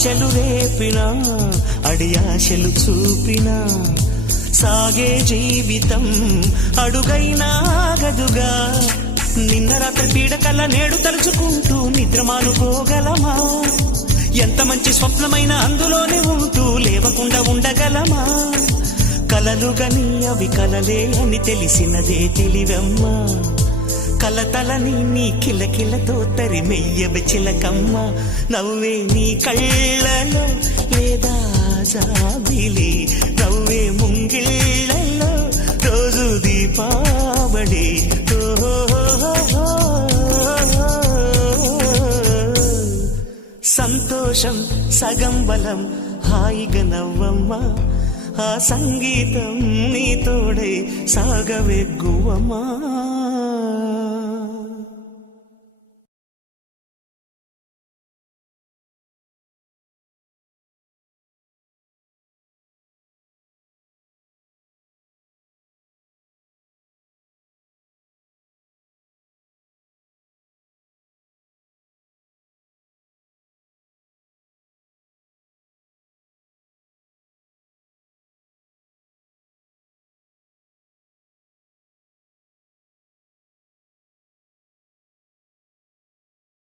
ఆశలు రేపినా అడియాశలు చూపినా సాగే జీవితం అడుగైనా ఆగదుగా. నిన్న రాత్రి పీడకల్లా నేడు తలుచుకుంటూ నిద్రమానుకోగలమా? ఎంత మంచి స్వప్నమైన అందులోనే ఉంటూ లేవకుండా ఉండగలమా? కలలుగని అవి కలలే అని తెలిసినదే తెలివమ్మా. కలతలని నీ కిలకిలతో తరిమెయ్యవి చిలకమ్మ. నవ్వే నీ కళ్ళలో లేదా జాబిలి, నవ్వే ముంగిళ్ళలో రోజు దీపావళి. సంతోషం సగం బలం, హాయిగా నవ్వమ్మా. ఆ సంగీతం నీ తోడై సాగవెగ్గువమ్మా.